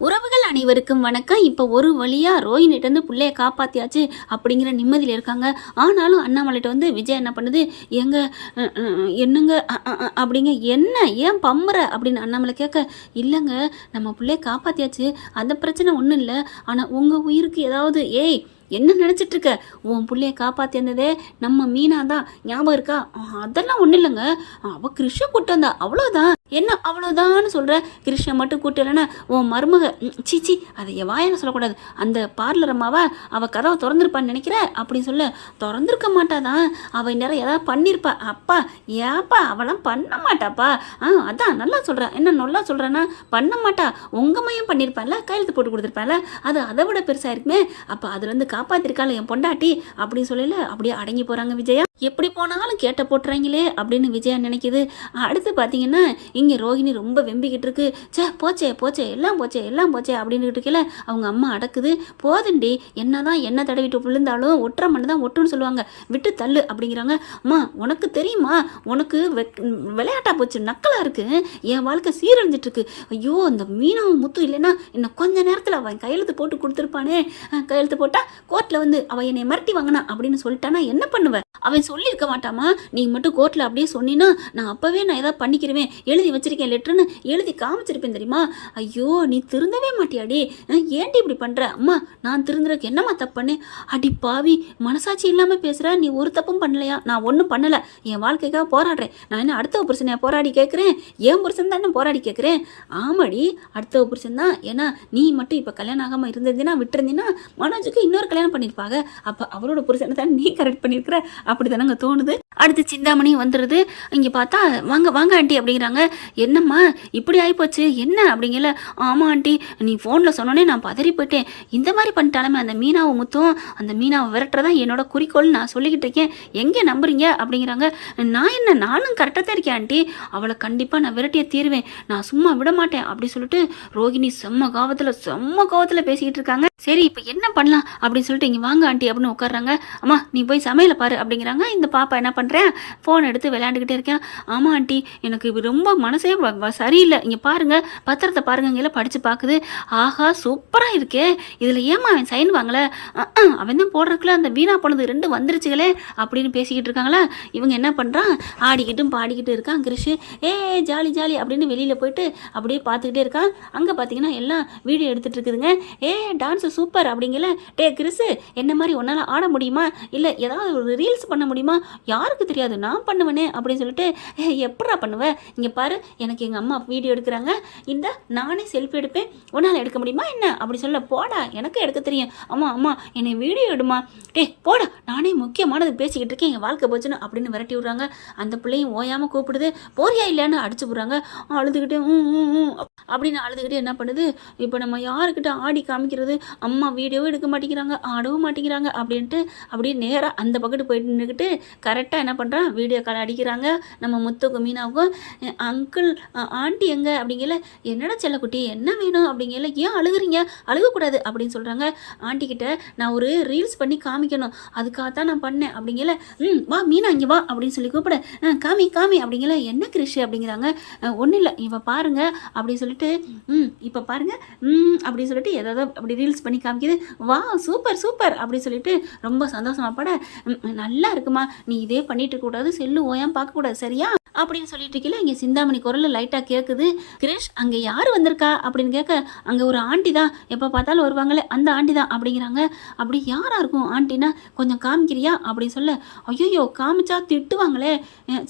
உறவுகள் அனைவருக்கும் வணக்கம். இப்போ ஒரு வழியாக ரோஹினிட்டேருந்து பிள்ளைய காப்பாற்றியாச்சு அப்படிங்கிற நிம்மதியில் இருக்காங்க. ஆனாலும் அண்ணாமலைகிட்ட வந்து விஜய் என்ன பண்ணுது, எங்க என்னங்க அப்படிங்க, என்ன ஏன் பம்புற அப்படின்னு அண்ணாமலை கேட்க, இல்லைங்க நம்ம பிள்ளைய காப்பாற்றியாச்சு, அந்த பிரச்சனை ஒன்றும் இல்லை, ஆனால் உங்கள் உயிருக்கு ஏதாவது ஏய் என்ன நினச்சிட்டு இருக்க, உன் பிள்ளைய காப்பாற்றி வந்ததே நம்ம மீனா தான், ஞாபகம் இருக்கா? அதெல்லாம் ஒன்றும் இல்லைங்க, அவள் கிருஷ்ண கூட்டம் தான், அவ்வளோதான். என்ன அவ்வளோதான்னு சொல்கிற? கிருஷ்ண மட்டும் கூட்டம் இல்லைன்னா உன் மருமக சீச்சி, அதை என் வாயால் சொல்லக்கூடாது, அந்த பார்லர் அம்மாவை அவள் கதவை திறந்துருப்பான்னு நினைக்கிற அப்படின்னு சொல்ல, திறந்துருக்க மாட்டாதான், அவள் நேரம் ஏதாவது பண்ணியிருப்பா. அப்பா ஏப்பா அவளாம் பண்ண மாட்டாப்பா. அதான் நல்லா சொல்கிறேன், என்ன நல்லா சொல்கிறேன்னா பண்ண மாட்டா, உங்கள் மையம் பண்ணியிருப்பான்ல, கையெழுத்து போட்டு கொடுத்துருப்பான்ல, அது அதை விட பெருசாக இருக்குமே. அப்போ அதுலேருந்து காப்பாத்திருக்காள் என் பொண்டாட்டி அப்படின்னு சொல்லல, அப்படியே அடங்கி போகிறாங்க விஜயா. எப்படி போனாலும் கேட்ட போட்டுறாங்களே அப்படின்னு விஜயா நினைக்கிது. அடுத்து பார்த்தீங்கன்னா இங்கே ரோஹிணி ரொம்ப வெம்பிக்கிட்டு இருக்கு. போச்சே போச்சே எல்லாம் போச்சே எல்லாம் போச்சே அப்படின்னு இருக்கல அவங்க அம்மா அடக்குது. போதுண்டி, என்னதான் எண்ணெய் தடவிட்டு விழுந்தாலும் ஒட்டுற மண்ணு தான் ஒட்டுன்னு சொல்லுவாங்க, விட்டு தள்ளு அப்படிங்கிறாங்க. அம்மா உனக்கு தெரியுமா, உனக்கு விளையாட்டா போச்சு, நக்கலாக இருக்கு, என் வாழ்க்கை சீரழிஞ்சிட்டு இருக்கு. ஐயோ அந்த மீனாவும் முத்து இல்லைன்னா இன்னும் கொஞ்ச நேரத்தில் அவன் கையெழுத்து போட்டு கொடுத்துருப்பானே, கையெழுத்து போட்டா கோர்ட்டில் வந்து அவன் என்னை மிரட்டி வாங்கினா அப்படின்னு சொல்லிட்டானா என்ன பண்ணுவேன்? அவன் சொல்லியிருக்க மாட்டாமா, நீ மட்டும் கோர்ட்டில் அப்படியே சொன்னீன்னா நான் அப்போவே நான் ஏதாவது பண்ணிக்கிறவேன், எழுதி வச்சிருக்கேன் லெட்டர்னு எழுதி காமிச்சிருப்பேன் தெரியுமா. ஐயோ நீ திருந்தவே மாட்டியாடி, ஏன்டி இப்படி பண்ணுற? அம்மா நான் திருந்துறதுக்கு என்னம்மா தப்பு பண்ணேன்? அடி பாவி, மனசாட்சி இல்லாமல் பேசுகிற, நீ ஒரு தப்பும் பண்ணலையா? நான் ஒன்றும் பண்ணலை, என் வாழ்க்கைக்காக போராடுறேன். நான் என்ன அடுத்த புருஷனை போராடி கேட்குறேன்? ஏன் புருஷன் தானே போராடி கேட்குறேன். ஆமாடி அடுத்த புருஷன் தான். ஏன்னா நீ மட்டும் இப்போ கல்யாணம் ஆகாமல் இருந்திருந்தீங்கன்னா விட்டுருந்தீங்கன்னா மனோஜுக்கு இன்னொரு கல்யாணம் பண்ணியிருப்பாங்க, அப்போ அவரோட புருஷனை தான் நீ கரெக்ட் பண்ணியிருக்கிற அப்படி தானங்க தோணுது. அடுத்து சிந்தாமணி வந்துடுது. இங்கே பார்த்தா வாங்க வாங்க ஆண்டி அப்படிங்கிறாங்க. என்னம்மா இப்படி ஆகிப்போச்சு என்ன அப்படிங்கல. ஆமாம் ஆண்டி, நீ ஃபோனில் சொன்னோன்னே நான் பதறி போயிட்டேன், இந்த மாதிரி பண்ணிட்டாலுமே அந்த மீனாவை முத்தும் அந்த மீனாவை விரட்டுறதான் என்னோட குறிக்கோள் நான் சொல்லிக்கிட்டு இருக்கேன், எங்கே நம்புறீங்க அப்படிங்கிறாங்க. நான் என்ன, நானும் கரெக்டாக தான் இருக்கேன் ஆண்டி, அவளை கண்டிப்பாக நான் விரட்டியே தீருவேன், நான் சும்மா விட மாட்டேன் அப்படி சொல்லிட்டு ரோகிணி செம்ம கோவத்தில் பேசிக்கிட்டு இருக்காங்க. சரி இப்போ என்ன பண்ணலாம் அப்படின்னு சொல்லிட்டு இங்கே வாங்க ஆண்டி அப்படின்னு உட்காடுறாங்க. அம்மா நீ போய் சமையலை பாரு அப்படிங்கிறாங்க. இந்த பாப்பா என்ன பண்ணுறேன், ஃபோன் எடுத்து விளையாண்டுக்கிட்டே இருக்கேன். ஆமாம் ஆண்டி எனக்கு ரொம்ப மனசே சரியில்லை, இங்கே பாருங்கள் பத்திரத்தை பாருங்க, இங்கே படித்து பார்க்குது. ஆஹா சூப்பராக இருக்கே, இதில் ஏமா அவன் சைன் வாங்கலை? அவன் தான் போடுறதுக்குள்ள அந்த வீணா போனது 2 வந்துருச்சுங்களே அப்படின்னு பேசிக்கிட்டு இருக்காங்களா. இவங்க என்ன பண்ணுறான், ஆடிக்கிட்டும் பாடிக்கிட்டு இருக்கான் கிருஷ். ஜாலி ஜாலி அப்படின்னு வெளியில் போயிட்டு அப்படியே பார்த்துக்கிட்டே இருக்கான். அங்கே பார்த்தீங்கன்னா எல்லாம் வீடியோ எடுத்துகிட்டு இருக்குதுங்க. Dance super அப்படிங்கல. கிறிஸு என்ன மாதிரி உன்னால் ஆட முடியுமா, இல்லை ஏதாவது ஒரு ரீல்ஸ் பண்ண முடியுமா? யாருக்கு தெரியாது, நான் பண்ணுவேனே அப்படின்னு சொல்லிட்டு எப்படா பண்ணுவேன், இங்கே பாரு எனக்கு எங்கள் அம்மா வீடியோ எடுக்கிறாங்க, இந்த நானே செல்ஃபி எடுப்பேன், உன்னால் எடுக்க முடியுமா என்ன அப்படி சொல்ல. போடா எனக்கு எடுக்க தெரியும், அம்மா அம்மா என்னை வீடியோ எடுமா, போடா நானே முக்கியமானது பேசிக்கிட்டு இருக்கேன், என் வாழ்க்கை போச்சுன்னு அப்படின்னு விரட்டி விட்றாங்க. அந்த பிள்ளையும் ஓயாமல் கூப்பிடுது, போறியா இல்லையான்னு அடிச்சு போடுறாங்க. அழுதுகிட்டே அப்படின்னு அழுதுகிட்டே என்ன பண்ணுது, இப்போ நம்ம யாருக்கிட்ட ஆடி காமிக்கிறது, அம்மா வீடியோவும் எடுக்க மாட்டேங்கிறாங்க, ஆடவும் மாட்டேங்கிறாங்க அப்படின்ட்டு அப்படியே நேராக அந்த பக்கத்து போயிட்டு நின்றுக்கிட்டு கரெக்டாக என்ன பண்ணுறான், வீடியோ கால் அடிக்கிறாங்க. நம்ம முத்துக்கும் மீனாவுக்கும், அங்கிள் ஆண்டி எங்க அப்படிங்கல. என்னடா செல்லக்குட்டி என்ன வேணும் அப்படிங்கல. ஏன் அழுகுறீங்க, அழுகக்கூடாது அப்படின்னு சொல்கிறாங்க. ஆண்டிக்கிட்ட நான் ஒரு ரீல்ஸ் பண்ணி காமிக்கணும், அதுக்காகத்தான் நான் பண்ணேன் அப்படிங்கல. வா மீனா இங்கே வா அப்படின்னு சொல்லி கூப்பிட, காமி காமி அப்படிங்கல. என்ன கிருஷி அப்படிங்கிறாங்க. ஒன்றும் இல்லை இவ பாருங்க அப்படின்னு சொல்லிட்டு, இப்போ பாருங்க அப்படின்னு சொல்லிட்டு ஏதாவது அப்படி ரீல்ஸ் பண்ணி காமிக்குது. வா சூப்பர் சூப்பர் அப்படி சொல்லிட்டு ரொம்ப சந்தோஷமா பட, நல்லா இருக்குமா, நீ இதே பண்ணிட்டு இருக்கக்கூடாது, செல்லு ஓயாம பார்க்கக்கூடாது சரியா அப்படின்னு சொல்லிட்டு இருக்கல. இங்கே சிந்தாமணி குரல் லைட்டாக கேட்குது. கிரேஷ் அங்கே யார் வந்திருக்கா அப்படின்னு கேட்க, அங்கே ஒரு ஆண்டி தான், எப்போ பார்த்தாலும் வருவாங்களே அந்த ஆண்டி தான் அப்படிங்கிறாங்க. அப்படி யாராக இருக்கும் ஆண்டினா, கொஞ்சம் காமிக்கிறியா அப்படின்னு சொல்ல. ஐயோ காமிச்சா திட்டுவாங்களே,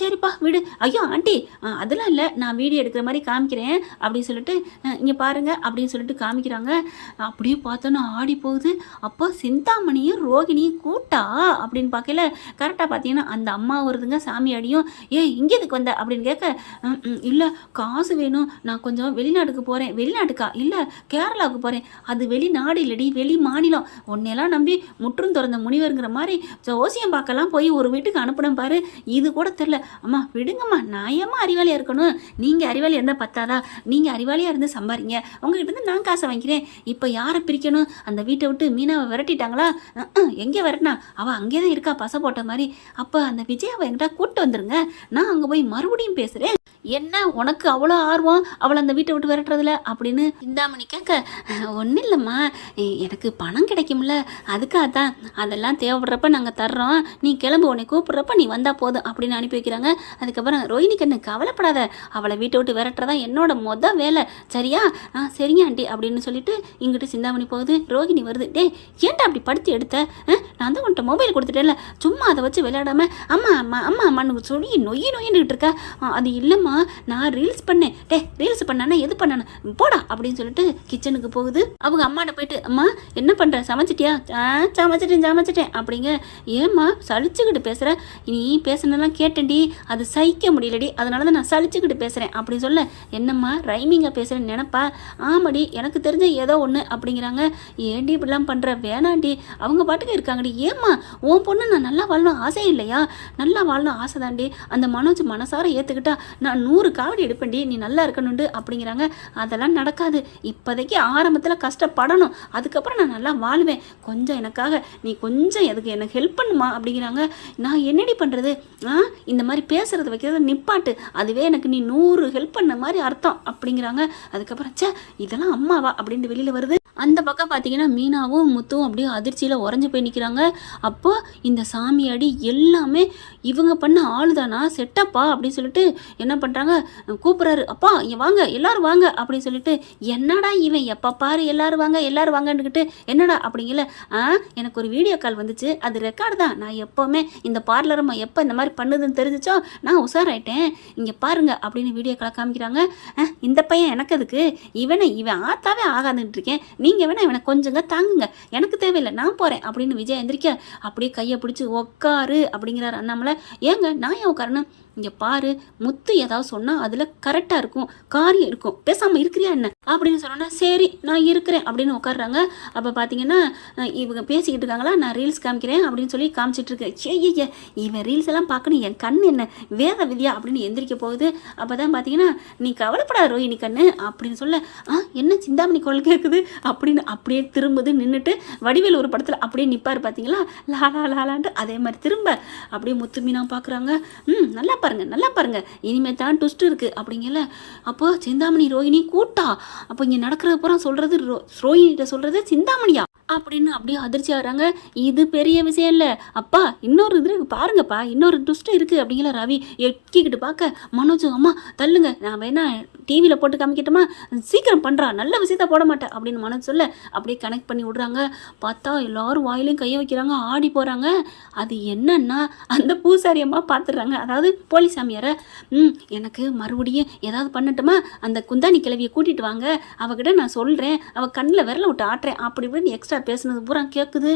சரிப்பா விடு. ஐயோ ஆண்டி அதெல்லாம் இல்லை, நான் வீடியோ எடுக்கிற மாதிரி காமிக்கிறேன் அப்படின்னு சொல்லிட்டு, இங்கே பாருங்க அப்படின்னு சொல்லிட்டு காமிக்கிறாங்க. அப்படியே பார்த்தோன்னா ஆடி போகுது. அப்போ சிந்தாமணியும் ரோகிணியும் கூட்டா அப்படின்னு பார்க்கல. கரெக்டாக பார்த்தீங்கன்னா அந்த அம்மா வருதுங்க சாமி அடியும். இங்கே வந்த அப்படின்னு கேட்க, இல்லை காசு வேணும், நான் கொஞ்சம் வெளிநாட்டுக்கு போகிறேன். வெளிநாட்டுக்கா? இல்லை கேரளாவுக்கு போகிறேன். அது வெளிநாடு இல்லடி, வெளி மாநிலம். உன்னையெல்லாம் நம்பி முற்றும் திறந்த முனிவருங்கிற மாதிரி ஜோசியம் பார்க்கலாம் போய் ஒரு வீட்டுக்கு அனுப்பினேன் பாரு, இது கூட தெரில. அம்மா விடுங்கம்மா, நான் ஏம்மா அறிவாளியாக இருக்கணும், நீங்கள் அறிவாளியாக இருந்தால் பத்தாதா, நீங்கள் அறிவாளியாக இருந்து சம்பாதிங்க, உங்ககிட்ட இருந்து நான் காசை வாங்கிக்கிறேன். இப்போ யாரை பிரிக்கணும், அந்த வீட்டை விட்டு மீனாவை விரட்டிட்டாங்களா? எங்கே விரட்டினா, அவள் அங்கே தான் இருக்கா பசை போட்ட மாதிரி. அப்போ அந்த விஜயாவை என்கிட்ட கூப்பிட்டு வந்துருங்க, நான் அங்கே போய் மறுபடியும் பேசுகிறேன். என்ன உனக்கு அவ்வளோ ஆர்வம் அவளை அந்த வீட்டை விட்டு விரட்டுறதுல அப்படின்னு சிந்தாமணி கேட்க, ஒன்றும் இல்லைம்மா, எனக்கு பணம் கிடைக்கும்ல, அதுக்காக தான். அதெல்லாம் தேவைப்படுறப்ப நாங்கள் தர்றோம், நீ கிளம்பு, உன்னை கூப்பிட்றப்ப நீ வந்தால் போதும் அப்படின்னு அனுப்பி வைக்கிறாங்க. அதுக்கப்புறம் ரோஹிணி கண்ணு கவலைப்படாத, அவளை வீட்டை விட்டு விரட்டுறதா என்னோட வேலை, சரியா? சரிங்க ஆண்டி அப்படின்னு சொல்லிட்டு இங்கிட்டு சிந்தாமணி போகுது. ரோஹிணி வருது. டேய், ஏன்டா அப்படி படுத்து எடுத்த? நான் தான் உன்ட்ட மொபைல் கொடுத்துட்டேன்ல, சும்மா அதை வச்சு விளையாடாம அம்மா அம்மா அம்மா அம்மான்னு சொல்லி நொய்யின்னுட்டு இருக்க. அது இல்லைம்மா, நான் ரீல்ஸ் பண்ணேன். ரீல்ஸ் பண்ணானே எது பண்ணானு போடா அப்படின்னு சொல்லிட்டு கிச்சனுக்கு போகுது. அவங்க அம்மாட்ட போயிட்டு, அம்மா என்ன பண்ணுற, சமைச்சிட்டியா? சமைச்சிட்டேன் அப்படிங்க. ஏம்மா சலிச்சுக்கிட்டு பேசுகிற? நீ பேசுனதெல்லாம் கேட்டேன்டி, அது சகிக்க முடியலடி, அதனால தான் நான் சலிச்சுக்கிட்டு பேசுகிறேன் அப்படின்னு சொல்ல, என்னம்மா ரைமிங்காக பேசுகிறேன்னு நினப்பா? ஆமாடி, எனக்கு தெரிஞ்ச ஏதோ ஒன்று அப்படிங்கிறாங்க. ஏண்டி இப்படிலாம் பண்ணுற? வேணாண்டி, அவங்க பாட்டுக்கு இருக்காங்கடி. ஏம்மா உன் பொண்ணு நான் நல்லா வாழணும் ஆசை இல்லையா? நல்லா வாழணும் ஆசை தாண்டி. அந்த மனோஜ் மனசார ஏற்றுக்கிட்டா நான் 100 காவடி எடுப்பேன்டி, நீ நல்லா இருக்கணுண்டு அப்படிங்கிறாங்க. அதெல்லாம் நடக்காது, இப்போதைக்கு ஆரம்பத்தில் கஷ்டப்படணும், அதுக்கப்புறம் நான் நல்லா வாழ்வேன். கொஞ்சம் எனக்காக நீ கொஞ்சம் எதுக்கு எனக்கு ஹெல்ப் பண்ணுமா அப்படிங்கிறாங்க. நான் என்னடி பண்ணுறது? இந்த மாதிரி பேசுறது வைக்கிறத நிப்பாட்டு, அதுவே எனக்கு நீ 100 ஹெல்ப் பண்ண மாதிரி அர்த்தம் அப்படிங்கிறாங்க. அதுக்கப்புறம் சே இதெல்லாம் அம்மாவா அப்படின்ட்டு வெளியில் வருது. அந்த பக்கம் பார்த்தீங்கன்னா மீனாவும் முத்துவும் அப்படியே அதிர்ச்சியில் உறைஞ்சி போய் நிற்கிறாங்க. அப்போ இந்த சாமியாடி எல்லாமே இவங்க பண்ண ஆள் தானா, செட்டப்பா அப்படின்னு சொல்லிட்டு என்ன பண்ணுறாங்க, கூப்பிட்றாரு. அப்பா இங்கே வாங்க, எல்லாரும் வாங்க அப்படின்னு சொல்லிட்டு, என்னடா இவன் எப்போ பாரு எல்லாரும் வாங்கன்னுக்கிட்டு என்னடா அப்படிங்கல. எனக்கு ஒரு வீடியோ கால் வந்துச்சு, அது ரெக்கார்டு தான். நான் எப்போவுமே இந்த பார்லரம்மா எப்போ இந்த மாதிரி பண்ணுதுன்னு தெரிஞ்சிச்சோ நான் உஷாராயிட்டேன், இங்கே பாருங்க அப்படின்னு வீடியோ கால் காமிக்கிறாங்க. இந்த பையன் எனக்கு அதுக்கு, இவன் ஆத்தாவே ஆகாதுன்ட்டு இருக்கேன், நீங்கள் வேணா இவனை கொஞ்சங்க தாங்குங்க, எனக்கு தேவையில்லை, நான் போகிறேன் அப்படின்னு விஜய் எந்திரிக்க, அப்படியே கையை பிடிச்சி உக்காரு அப்படிங்கிறாரு அண்ணாமலை. ஏங்க நான் ஏன் உட்காரணும்? இங்கே பாரு, முத்து ஏதாவது சொன்னால் அதில் கரெக்டாக இருக்கும், காரியம் இருக்கும், பேசாமல் இருக்கிறியா என்ன அப்படின்னு சொன்னோன்னா, சரி நான் இருக்கிறேன் அப்படின்னு உட்காடுறாங்க. அப்போ பார்த்தீங்கன்னா இவங்க பேசிக்கிட்டு இருக்காங்களா, நான் ரீல்ஸ் காமிக்கிறேன் அப்படின்னு சொல்லி காமிச்சிட்டு இருக்கேன். ஏ இவன் ரீல்ஸ் எல்லாம் பார்க்கணும், என் கண் என்ன வேத விதியா அப்படின்னு எந்திரிக்க போகுது. அப்போ தான் பார்த்தீங்கன்னா, நீ கவலைப்படாத ரோஹிணி கண்ணு அப்படின்னு சொல்ல, என்ன சிந்தாமணி குரல் கேட்குது அப்படின்னு அப்படியே திரும்புது. நின்றுட்டு வடிவேல் ஒரு படத்தில் அப்படியே நிற்பார் பார்த்தீங்களா, லாலா லாலான்ட்டு, அதே மாதிரி திரும்ப அப்படியே முத்து மீனா பார்க்குறாங்க. நல்லா பாருங்க இனிமே தான் ட்விஸ்ட் இருக்கு அப்படிங்கல. அப்போ சிந்தாமணி ரோஹிணி கூட்டா, அப்போ இங்கே நடக்கிறது பூரா சொல்றது ரோஹினிகிட்ட சொல்றது சிந்தாமணியா அப்படின்னு அப்படியே அதிர்ச்சி ஆகிறாங்க. இது பெரிய விஷயம் இல்லை அப்பா, இன்னொரு இது பாருங்கப்பா, இன்னொரு ட்விஸ்ட் இருக்குது அப்படிங்கிற ரவி எக்கிக்கிட்டு பார்க்க, மனோஜ் அம்மா தள்ளுங்க, நான் வேணா டிவியில் போட்டு காமிக்கிட்டோமா, சீக்கிரம் பண்ணுறா, நல்ல விஷயத்த போட மாட்டேன் அப்படின்னு மனோஜ் சொல்ல, அப்படியே கனெக்ட் பண்ணி விட்றாங்க. பார்த்தா எல்லாரும் வாயிலையும் கையை வைக்கிறாங்க, ஆடி போகிறாங்க. அது என்னன்னா அந்த பூசாரி அம்மா பார்த்துடுறாங்க, அதாவது போலீஸ் சாமியாரை. எனக்கு மறுபடியும் ஏதாவது பண்ணட்டுமா, அந்த குந்தாணி கிழவியை கூட்டிகிட்டு வாங்க, அவகிட்ட நான் சொல்கிறேன், அவள் கண்ணில் விரல விட்டு ஆட்டுறேன் அப்படி இப்படின்னு எக்ஸ்ட்ரா பேசுனது பூரா கேட்குது.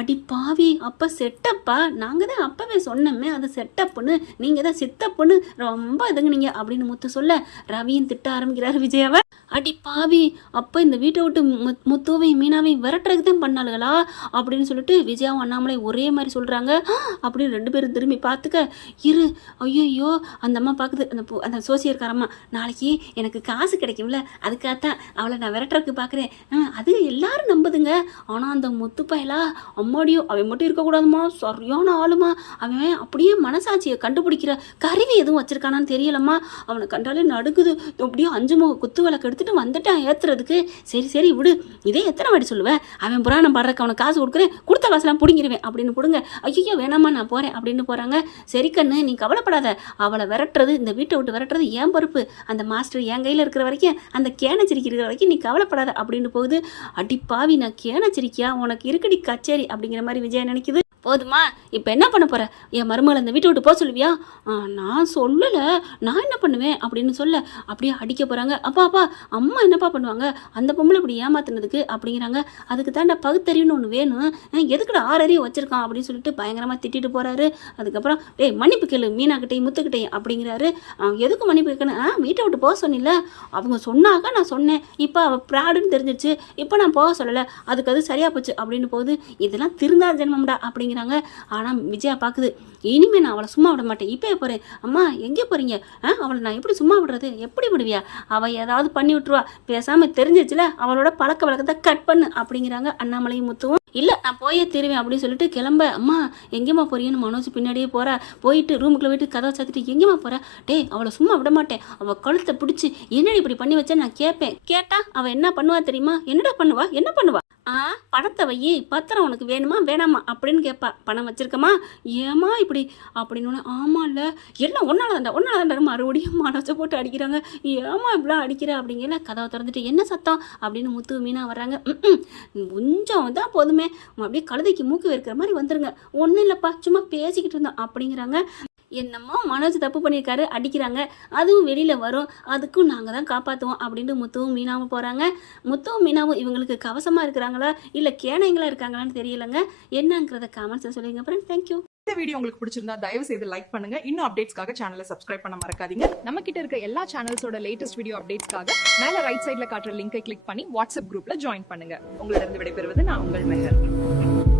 அடி பாவி, அப்போ செட்டப்பா, நாங்கள் தான் அப்பவே சொன்னோமே அது செட்டப்புன்னு, நீங்கள் தான் சித்தப்புன்னு ரொம்ப இதுங்குனீங்க அப்படின்னு முத்து சொல்ல, ரவியும் திட்ட ஆரம்பிக்கிறாரு விஜயாவை. அடி பாவி, அப்போ இந்த வீட்டை விட்டு முத்துவையும் மீனாவையும் விரட்டுறதுக்கு தான் பண்ணாளுகளா அப்படின்னு சொல்லிட்டு விஜயாவும் அண்ணாமலை ஒரே மாதிரி சொல்கிறாங்க. அப்படின்னு 2 பேரும் திரும்பி பார்த்துக்க, இரு ஐயோ அந்த அம்மா பார்க்குது, அந்த சோசியர்காரம்மா, நாளைக்கு எனக்கு காசு கிடைக்கும்ல, அதுக்காகத்தான் அவளை நான் விரட்டுறதுக்கு பார்க்குறேன், அது எல்லாரும் நம்புதுங்க. ஆனால் அந்த முத்து பயலா, அம்மாடியோ அவன் மட்டும் இருக்கக்கூடாதுமா, சரியான ஆளுமா, அவன் அப்படியே மனசாட்சியை கண்டுபிடிக்கிற கருவி எதுவும் வச்சிருக்கானான்னு தெரியலம்மா, அவனை கண்டாலே நடுக்குது, அப்படியே 5 முக குத்து விளக்கு எடுத்துட்டு வந்துட்டான் ஏற்றுறதுக்கு. சரி விடு, இதே எத்தனை வாட்டி சொல்லுவேன், அவன் புராணம் பாடுறக்கு அவனுக்கு காசு கொடுக்குறேன், கொடுத்த காசுலாம் பிடிங்கிருவேன் அப்படின்னு பிடுங்க. ஐயோ வேணாமா நான் போகிறேன் அப்படின்னு போகிறாங்க. சரி கண்ணு நீ கவலைப்படாத, அவளை விரட்டுறது, இந்த வீட்டை விட்டு விரட்டுறது ஏன் பொறுப்பு, அந்த மாஸ்டர் என் கையில் இருக்கிற வரைக்கும், அந்த கேனச்சிரிக்கி இருக்கிற வரைக்கும் நீ கவலைப்படாத அப்படின்னு போகுது. அடிப்பாவி, நான் கேனச்சிரிக்கியா, உனக்கு இருக்குடி கச்சேரி அப்படிங்கிற மாதிரி விஜயா நினைக்குது. போதுமா, இப்போ என்ன பண்ண போகிற, என் மருமகளை அந்த வீட்டை விட்டு போக சொல்லுவியா? நான் சொல்லலை, நான் என்ன பண்ணுவேன் அப்படின்னு சொல்ல, அப்படியே அடிக்க போகிறாங்க. அப்பா அம்மா என்னப்பா பண்ணுவாங்க, அந்த பொம்பளை இப்படி ஏமாத்துனதுக்கு அப்படிங்கிறாங்க. அதுக்கு தாண்டா பகுத்தறிவுன்னு ஒன்று வேணும், எதுக்குடா 6 அறிவு வச்சிருக்கான் அப்படின்னு சொல்லிட்டு பயங்கரமாக திட்டிட்டு போகிறாரு. அதுக்கப்புறம் டேய் மன்னிப்பு கேளு மீனாக்கிட்டையும் முத்துக்கிட்டையும் அப்படிங்கிறாரு. எதுக்கு மன்னிப்பு கேட்கணும், வீட்டை விட்டு போக சொன்னில்ல, அவங்க சொன்னாங்க நான் சொன்னேன், இப்போ அவள் ப்ராடுன்னு தெரிஞ்சிருச்சு, இப்போ நான் போக சொல்லலை, அதுக்கு அது சரியாக போச்சு அப்படின்னு போகுது. இதெல்லாம் திருந்தா ஜென்மம்டா அப்படிங்கிற அப்படிங்கிறாங்க. ஆனால் விஜயா பார்க்குது, இனிமேல் நான் அவளை சும்மா விட மாட்டேன், இப்போயே போகிறேன். அம்மா எங்கே போகிறீங்க? அவளை நான் எப்படி சும்மா விடுறது? எப்படி விடுவியா? அவள் ஏதாவது பண்ணி விட்டுருவா, பேசாமல் தெரிஞ்சிச்சுல அவளோட பழக்க வழக்கத்தை கட் பண்ணு அப்படிங்கிறாங்க அண்ணாமலையும் முத்துவும். இல்லை நான் போயே தருவேன் அப்படின்னு சொல்லிட்டு கிளம்ப. அம்மா எங்கேம்மா போறீங்கன்னு மனோஜ் பின்னாடியே போகிறா. போயிட்டு ரூமுக்குள்ளே போயிட்டு கதவை சாத்திட்டு எங்கேம்மா போகிறா? டே அவளை சும்மா விட மாட்டேன், அவள் கழுத்தை பிடிச்சி என்னடி இப்படி பண்ணி வச்சா நான் கேட்பேன். கேட்டா அவள் என்ன பண்ணுவா தெரியுமா? என்னடா பண்ணுவா? என்ன பண்ணுவா? பணத்தை வையி, பத்திரம் உனக்கு வேணுமா வேணாமா அப்படின்னு கேட்பா. பணம் வச்சிருக்கமா? ஏமா இப்படி அப்படின்னு. ஆமா இல்லை எல்லாம் ஒன்னால மறுபடியும் மனசை போட்டு அடிக்கிறாங்க. ஏமா இப்படிலாம் அடிக்கிற அப்படிங்கிற. கதவை திறந்துட்டு என்ன சத்தம் அப்படின்னு முத்து மீனா வர்றாங்க. கொஞ்சம் தான் போதுமே, அப்படியே கழுதைக்கு மூக்கு வைக்கிற மாதிரி வந்துருங்க. ஒன்றும் இல்லைப்பா சும்மா பேசிக்கிட்டு இருந்தோம் அப்படிங்கிறாங்க. என்னமோ மனோஜ் தப்பு பண்ணியிருக்காரு, அடிக்கிறாங்க, அதுவும் வெளியில் வரும், அதுக்கும் நாங்கள் தான் காப்பாற்றுவோம் அப்படின்ட்டு முத்துவும் மீனாவும் போகிறாங்க. முத்துவும் மீனாவும் இவங்களுக்கு கவசமாக இருக்கிறாங்களா இல்லை கேனைங்களா இருக்காங்களான்னு தெரியலங்க. என்னங்கிறத கமெண்ட்ஸில் சொல்லுங்க ஃப்ரெண்ட்ஸ். தேங்க்யூ. இந்த வீடியோ உங்களுக்கு பிடிச்சிருந்தா தயவு செய்து லைக் பண்ணுங்க. இன்னும் அப்டேட்ஸ்க்காக சேனலை சப்ஸ்கிரைப் பண்ண மறக்காதீங்க. நம்ம கிட்ட இருக்க எல்லா சேனல்ஸோட லேட்டஸ்ட் வீடியோ அப்டேட்ஸ்க்காக மேல ரைட் சைட்ல காட்டுற லிங்கை கிளிக் பண்ணி வாட்ஸ்அப் குரூப்ல ஜாயின் பண்ணுங்க. உங்களிடம் விடைபெறுவது நான் உங்கள் மெஹர்.